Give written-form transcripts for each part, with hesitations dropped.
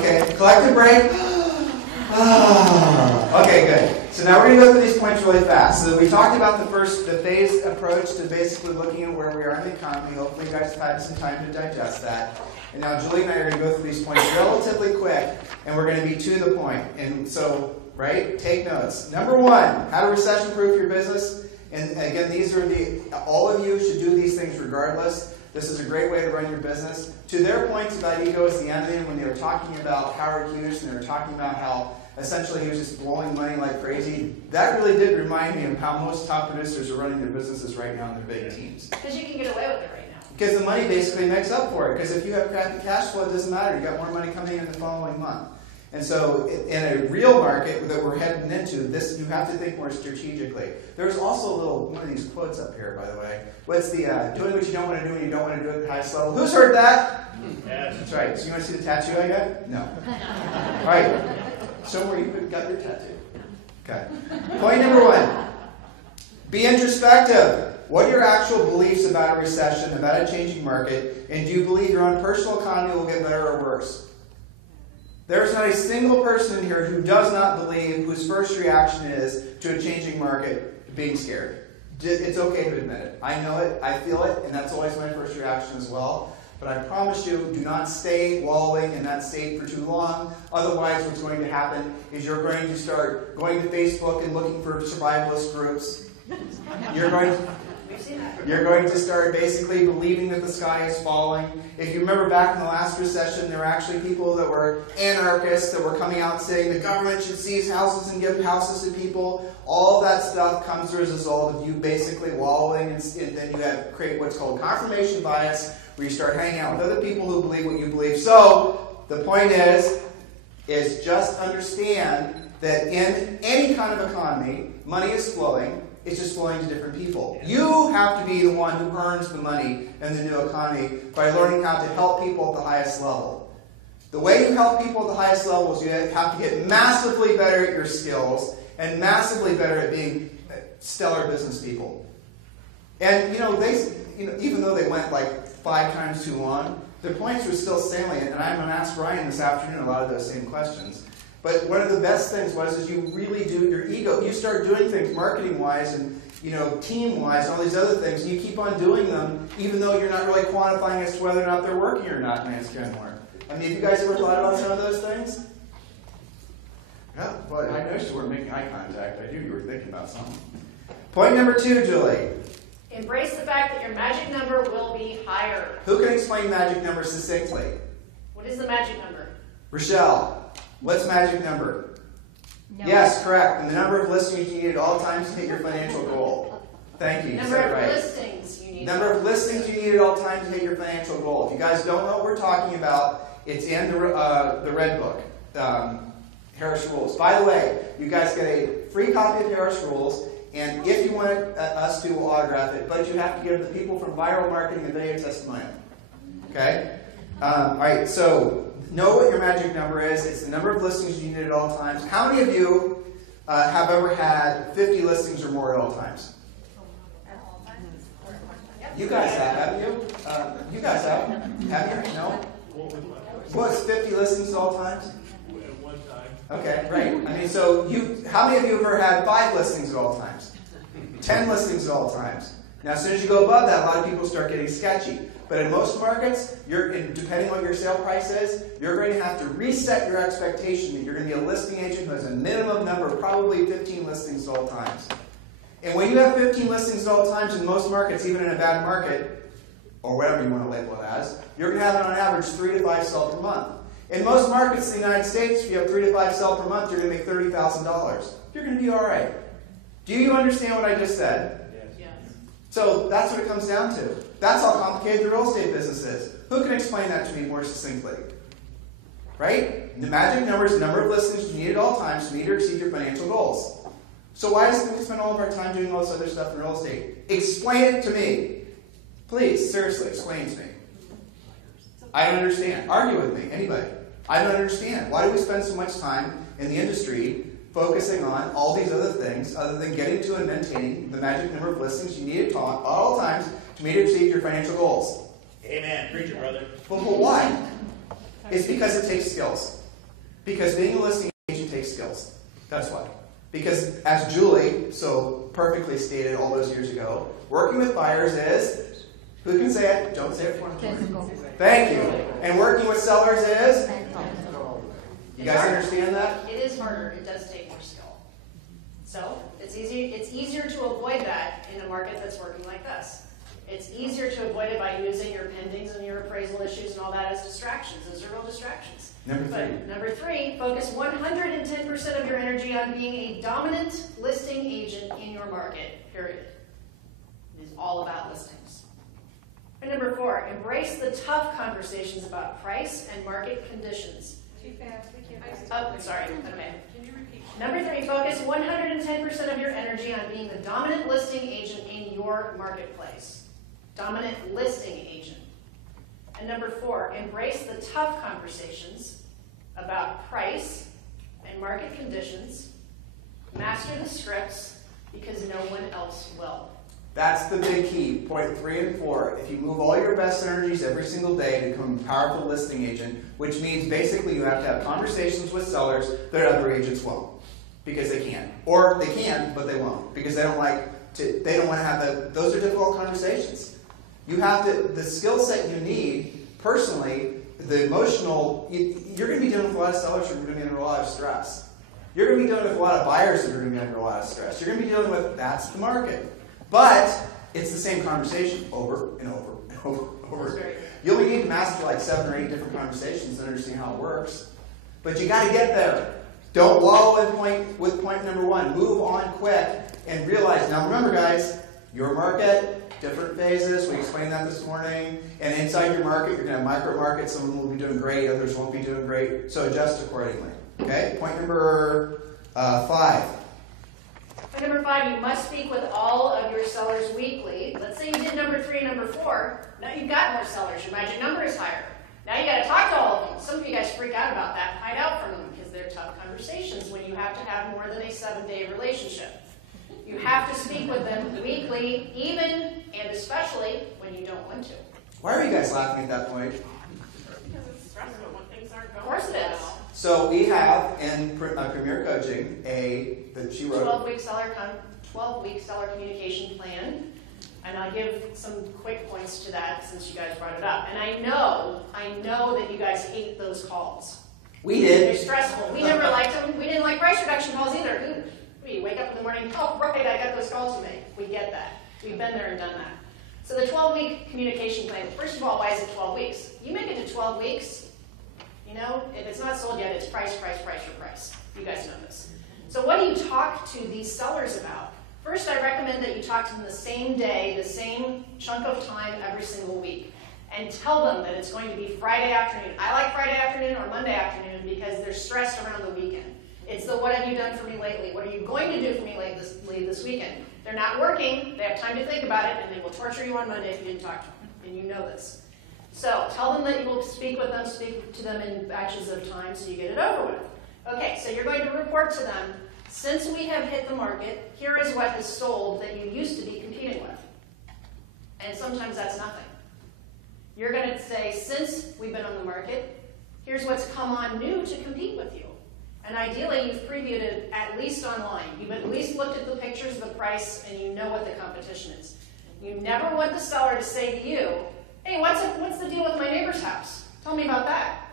Okay, collective break. Okay, good. So now we're going to go through these points really fast. So we talked about the phased approach to basically looking at where we are in the economy. Hopefully you guys have had some time to digest that. And now Julie and I are going to go through these points relatively quick, and we're going to be to the point. And so, right, take notes. Number one, how to recession-proof your business. And again, these are all of you should do these things regardless. This is a great way to run your business. To their points about ego is the enemy, when they were talking about Howard Hughes and they were talking about how essentially he was just blowing money like crazy, that really did remind me of how most top producers are running their businesses right now in their big teams. Because you can get away with it right now. Because the money basically makes up for it. Because if you have crappy cash flow, it doesn't matter. You got more money coming in the following month. And so in a real market that we're heading into, this you have to think more strategically. There's also one of these quotes up here, by the way. What's the doing what you don't want to do and you don't want to do it at the highest level? Who's heard that? Yes. That's right. So you want to see the tattoo I got? No. All right. Show where you got your tattoo. Okay. Point number one. Be introspective. What are your actual beliefs about a recession, about a changing market, and do you believe your own personal economy will get better or worse? There's not a single person in here who does not believe, whose first reaction is to a changing market, being scared. It's okay to admit it. I know it, I feel it, and that's always my first reaction as well. But I promise you, do not stay wallowing in that state for too long. Otherwise, what's going to happen is you're going to start going to Facebook and looking for survivalist groups. You're going to start basically believing that the sky is falling. If you remember back in the last recession, there were actually people that were anarchists that were coming out saying the government should seize houses and give houses to people. All of that stuff comes as a result of you basically wallowing, and then you create what's called confirmation bias, where you start hanging out with other people who believe what you believe. So the point is just understand that in any kind of economy, money is flowing. It's just flowing to different people. You have to be the one who earns the money in the new economy by learning how to help people at the highest level. The way you help people at the highest level is you have to get massively better at your skills and massively better at being stellar business people. And even though they went like 5 times too long, their points were still salient. And I'm going to ask Ryan this afternoon a lot of those same questions. But one of the best things is you really do your ego. You start doing things marketing-wise and team-wise and all these other things, and you keep on doing them even though you're not really quantifying as to whether or not they're working or not, Nancy Kenmore. I mean, have you guys ever thought about some of those things? Yeah, but I noticed you weren't making eye contact. I knew you were thinking about something. Point number 2, Julie. Embrace the fact that your magic number will be higher. Who can explain magic number succinctly? What is the magic number? Rochelle. What's magic number? No. Yes, correct. And the number of listings you need at all times to hit your financial goal. Thank you. Number of listings you need. Number of listings you need at all times to hit your financial goal. If you guys don't know what we're talking about, it's in the red book, Harris Rules. By the way, you guys get a free copy of Harris Rules, and if you want us to, we'll autograph it, but you have to give the people from Viral Marketing a video testimonial. Okay? All right, so know what your magic number is. It's the number of listings you need at all times. How many of you have ever had 50 listings or more at all times? You guys have, haven't you? You guys have? Have you? No? What's 50 listings at all times? At one time. Okay, great. I mean, so how many of you have ever had 5 listings at all times? 10 listings at all times? Now, as soon as you go above that, a lot of people start getting sketchy. But in most markets, depending on what your sale price is, you're going to have to reset your expectation that you're going to be a listing agent who has a minimum number of probably 15 listings at all times. And when you have 15 listings at all times in most markets, even in a bad market, or whatever you want to label it as, you're going to have on average 3 to 5 sell per month. In most markets in the United States, if you have 3 to 5 sell per month, you're going to make $30,000. You're going to be all right. Do you understand what I just said? Yes. So that's what it comes down to. That's how complicated the real estate business is. Who can explain that to me more succinctly? Right? The magic number is the number of listings you need at all times to meet or exceed your financial goals. So why is it we spend all of our time doing all this other stuff in real estate? Explain it to me. Please, seriously, explain it to me. I don't understand. Argue with me, anybody. I don't understand. Why do we spend so much time in the industry focusing on all these other things other than getting to and maintaining the magic number of listings you need at all times to meet or exceed your financial goals? Amen. Preach it, brother. But why? It's because it takes skills. Because being a listing agent takes skills. That's why. Because as Julie so perfectly stated all those years ago, working with buyers is, who can say it? Don't say it for me. Thank you. And working with sellers is? You guys understand that? It is harder. It does take more skill. So it's easier to avoid that in a market that's working like this. It's easier to avoid it by using your pendings and your appraisal issues and all that as distractions. Those are real distractions. Number three, focus 110% of your energy on being a dominant listing agent in your market, period. It is all about listings. And number four, embrace the tough conversations about price and market conditions. Too fast. We can't. Oh, sorry. Okay. Can you repeat? Number three, focus 110% of your energy on being the dominant listing agent in your marketplace. Dominant listing agent. And number four, embrace the tough conversations about price and market conditions. Master the scripts because no one else will. That's the big key. Point 3 and 4. If you move all your best energies every single day to become a powerful listing agent, which means basically you have to have conversations with sellers that other agents won't. Because they can't. Or they can, but they won't. Because they don't want to have those are difficult conversations. You have to, the skill set you need, personally, the emotional, you're going to be dealing with a lot of sellers who are going to be under a lot of stress. You're going to be dealing with a lot of buyers that are going to be under a lot of stress. You're going to be dealing with, that's the market. But it's the same conversation over and over and over again. You'll need to master like 7 or 8 different conversations to understand how it works. But you got to get there. Don't wallow with point number 1. Move on quick and realize. Now remember, guys, your market, different phases. We explained that this morning. And inside your market, you're going to have micro markets. Some of them will be doing great. Others won't be doing great. So adjust accordingly. Okay. Point number 5. Point number 5, you must speak with all of your sellers weekly. Let's say you did number 3 and number 4. Now you've got more sellers. Your magic number is higher. Now you got to talk to all of them. Some of you guys freak out about that and hide out from them because they're tough conversations when you have to have more than a 7-day relationship. You have to speak with them weekly, even and especially when you don't want to. Why are you guys laughing at that point? Because it's stressful when things aren't going. Of course it is. So we have in Premier Coaching that she wrote 12-week seller communication plan, and I'll give some quick points to that since you guys brought it up. And I know that you guys hate those calls. We did. They're stressful. We never liked them. We didn't like price reduction calls either. You wake up in the morning, oh right, I got those calls to make. We get that. We've been there and done that. So the 12-week communication plan. First of all, why is it 12 weeks? You make it to 12 weeks. You know, if it's not sold yet, it's price. You guys know this. So what do you talk to these sellers about? First, I recommend that you talk to them the same day, the same chunk of time every single week. And tell them that it's going to be Friday afternoon. I like Friday afternoon or Monday afternoon because they're stressed around the weekend. It's the what have you done for me lately? What are you going to do for me this weekend? They're not working. They have time to think about it, and they will torture you on Monday if you didn't talk to them. And you know this. So tell them that you will speak to them in batches of time so you get it over with. Okay, so you're going to report to them, since we have hit the market, here is what is sold that you used to be competing with. And sometimes that's nothing. You're going to say, since we've been on the market, here's what's come on new to compete with you. And ideally, you've previewed it at least online. You've at least looked at the pictures of the price, and you know what the competition is. You never want the seller to say to you, hey, what's the deal with my neighbor's house? Tell me about that.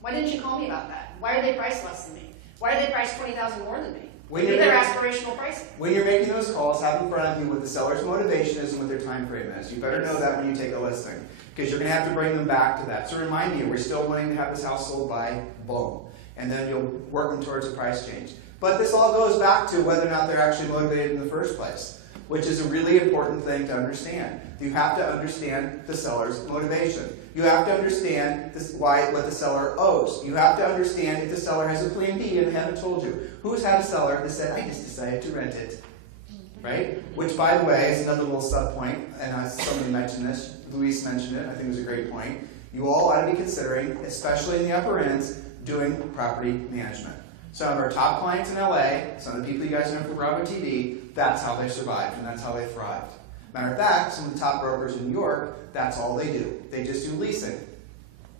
Why didn't you call me about that? Why are they priced less than me? Why are they priced $20,000 more than me? Maybe they're aspirational pricing. When you're making those calls, have in front of you what the seller's motivation is and what their time frame is. You better know that when you take a listing, because you're going to have to bring them back to that. So remind you, we're still wanting to have this house sold by boom. And then you'll work them towards a price change. But this all goes back to whether or not they're actually motivated in the first place, which is a really important thing to understand. You have to understand the seller's motivation. You have to understand what the seller owes. You have to understand if the seller has a plan B and they haven't told you. Who's had a seller that said, I just decided to rent it? Right? Which, by the way, is another little sub point, and somebody mentioned this, Luis mentioned it, I think it was a great point. You all ought to be considering, especially in the upper ends, doing property management. Some of our top clients in LA, some of the people you guys know from Bravo TV, that's how they survived and that's how they thrived. Matter of fact, some of the top brokers in New York, that's all they do. They just do leasing.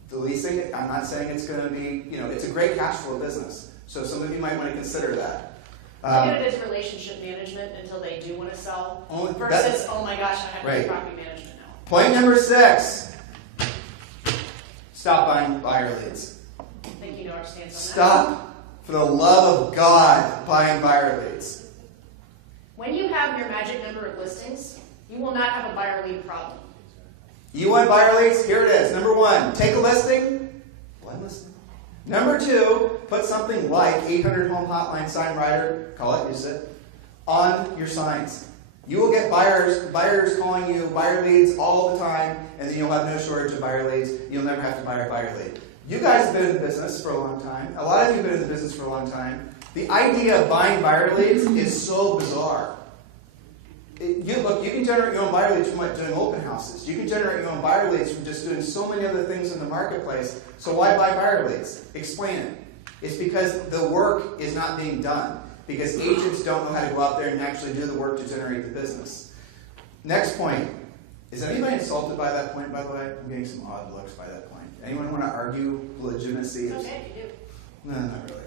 The leasing, I'm not saying it's going to be, it's a great cash flow business. So some of you might want to consider that. Look at it as relationship management until they do want to sell. Versus, oh my gosh, I have to do property management now. Point number 6. Stop buying buyer leads. I think you know our stance on that. Stop, for the love of God, buying buyer leads. When you have your magic number of listings, you will not have a buyer lead problem. You want buyer leads? Here it is. Number 1, take a listing. One listing. Number 2, put something like 800 home hotline sign writer, call it, use it, on your signs. You will get buyers calling you, buyer leads all the time, and then you'll have no shortage of buyer leads. You'll never have to buy a buyer lead. You guys have been in the business for a long time. A lot of you have been in the business for a long time. The idea of buying buyer leads is so bizarre. You can generate your own buyer leads from doing open houses. You can generate your own buyer leads from just doing so many other things in the marketplace. So why buy buyer leads? Explain it. It's because the work is not being done. Because agents don't know how to go out there and actually do the work to generate the business. Next point. Is anybody insulted by that point, by the way? I'm getting some odd looks by that point. Anyone want to argue legitimacy? It's okay if you do. No, not really.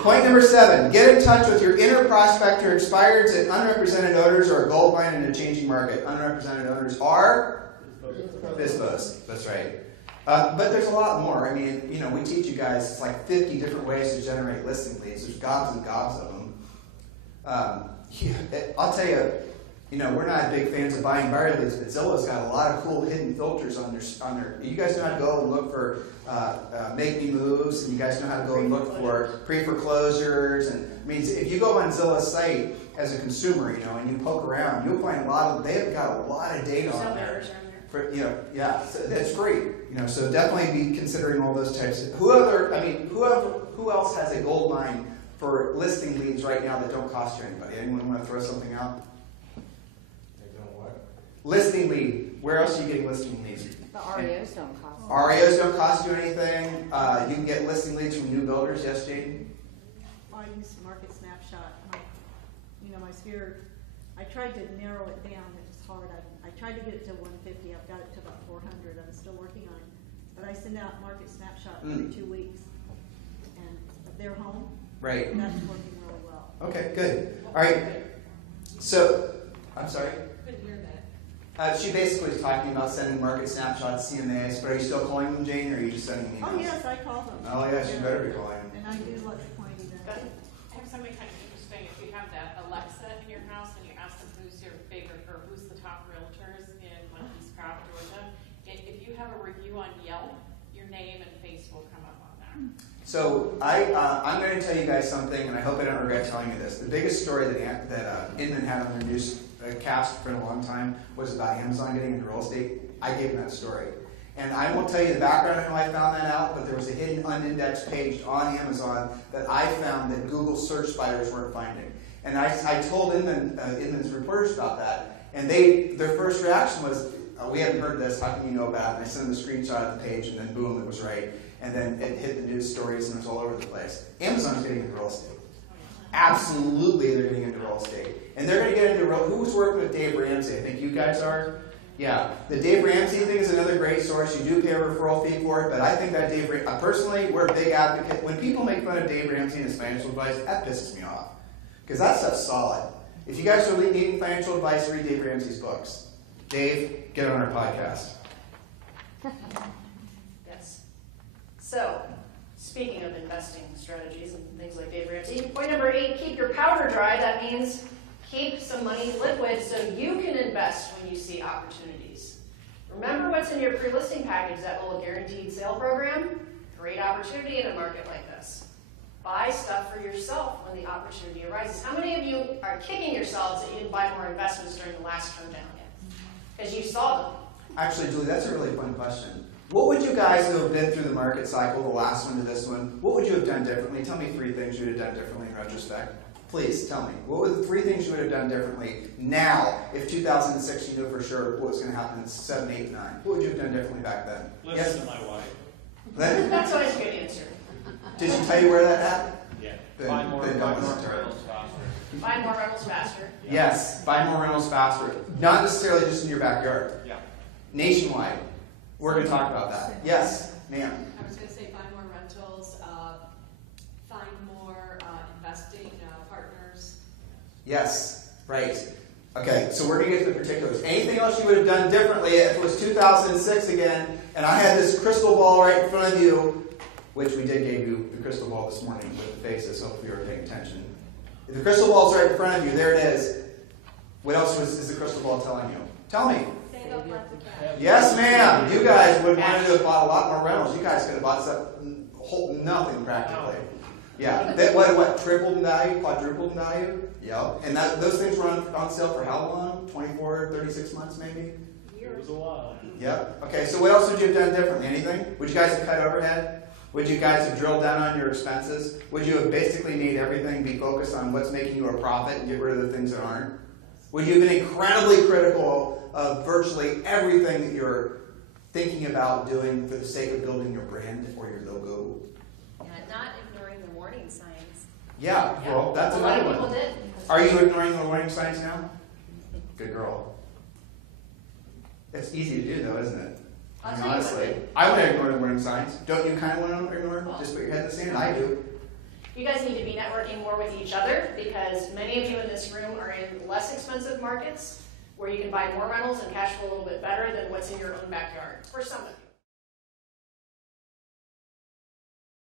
Point number 7, get in touch with your inner prospector, expireds, and unrepresented owners or a gold mine in a changing market. Unrepresented owners are FISBOs. That's right. But there's a lot more. I mean, we teach you guys, it's like 50 different ways to generate listing leads. There's gobs and gobs of them. I'll tell you, we're not big fans of buying buyer leads, but Zillow's got a lot of cool hidden filters on their. You guys know how to go and look for make me moves, and you guys know how to go and look for pre-foreclosures. And I mean, if you go on Zillow's site as a consumer, and you poke around, you'll find they've got a lot of data on there. For, so that's great. So definitely be considering all those types. Who else has a gold mine for listing leads right now that don't cost you anybody? Anyone want to throw something out? Listing lead. Where else are you getting listing leads? The REOs don't cost. REOs don't cost you anything. You can get listing leads from new builders. Yes, Jane? I use Market Snapshot. My sphere, I tried to narrow it down. It's hard. I tried to get it to 150. I've got it to about 400. I'm still working on it. But I send out Market Snapshot every 2 weeks. And if they're home, right. That's working really well. Okay, good. All right. So, I'm sorry? Couldn't hear that. She basically was talking about sending market snapshots, CMAs, but are you still calling them, Jane, or are you just sending emails? Oh, yes, I call them. Oh, yes, you better be calling them. And I do lots of point events. I have something kind of interesting. If you have that Alexa in your house and you ask them who's your favorite or who's the top realtors in East Crop, Georgia, if you have a review on Yelp, your name and face will come up on there. So I'm going to tell you guys something, and I hope I don't regret telling you this. The biggest story that Inman had on their news cast for a long time was about Amazon getting into real estate. I gave them that story. And I won't tell you the background on how I found that out, but there was a hidden unindexed page on Amazon that I found that Google search spiders weren't finding. And I told Inman's reporters about that, and their first reaction was, oh, we haven't heard this, how can you know about it? And I sent them a screenshot of the page, and then boom, it was right. And then it hit the news stories, and it was all over the place. Amazon's getting into real estate. Absolutely, they're getting into real estate. And they're going to get into who's working with Dave Ramsey? I think you guys are. Yeah, the Dave Ramsey thing is another great source. You do pay a referral fee for it, but I think that personally, we're a big advocate. When people make fun of Dave Ramsey and his financial advice, that pisses me off. Because that stuff's solid. If you guys are needing financial advice, read Dave Ramsey's books. Dave, get on our podcast. Yes. So, speaking of investing strategies and things like Dave Ramsey, point number 8, keep your powder dry. That means keep some money liquid so you can invest when you see opportunities. Remember what's in your pre-listing package, that little guaranteed sale program? Great opportunity in a market like this. Buy stuff for yourself when the opportunity arises. How many of you are kicking yourselves that you didn't buy more investments during the last turn down yet? Because you saw them. Actually, Julie, that's a really fun question. What would you guys who have been through the market cycle, the last one to this one, what would you have done differently? Tell me 3 things you would have done differently in retrospect. Please, tell me. What were the 3 things you would have done differently now, if 2006 you knew for sure what was going to happen in 7, 8, 9? What would you have done differently back then? Listen to my wife. That's always a good answer. Did she tell you where that happened? Yeah. Then- Buy more then don't listen to her. rentals faster. Buy more rentals faster. Yes, buy more rentals faster. Not necessarily just in your backyard. Yeah. Nationwide. We're going to talk about that. Yes, ma'am. I was going to say find more rentals, find more investing partners. Yes, right. Okay, so we're going to get to the particulars. Anything else you would have done differently if it was 2006 again, and I had this crystal ball right in front of you, which we did give you the crystal ball this morning with the faces, hopefully you were paying attention. If the crystal ball's right in front of you, there it is. What else is the crystal ball telling you? Tell me. Save up lots of cash. Yes, ma'am. You guys would want to have bought a lot more rentals. You guys could have bought stuff, nothing practically. Yeah. That what tripled in value, quadrupled in value? Yep. And those things were on sale for how long? 24, 36 months maybe? It was a while. Yep. Okay, so what else would you have done differently? Anything? Would you guys have cut overhead? Would you guys have drilled down on your expenses? Would you have basically made everything be focused on what's making you a profit and get rid of the things that aren't? Would you have been incredibly critical of virtually everything that you're thinking about doing for the sake of building your brand or your logo? Yeah, not ignoring the warning signs. Yeah, well, that's A lot another of people one. did. Are you ignoring the warning signs now? Good girl. It's easy to do though, isn't it? I'll I mean, tell you honestly, what. I want to ignore the warning signs. Don't you kind of want to ignore them? Just put your head in the sand? I do. You guys need to be networking more with each other because many of you in this room are in less expensive markets where you can buy more rentals and cash flow a little bit better than what's in your own backyard. For some of you.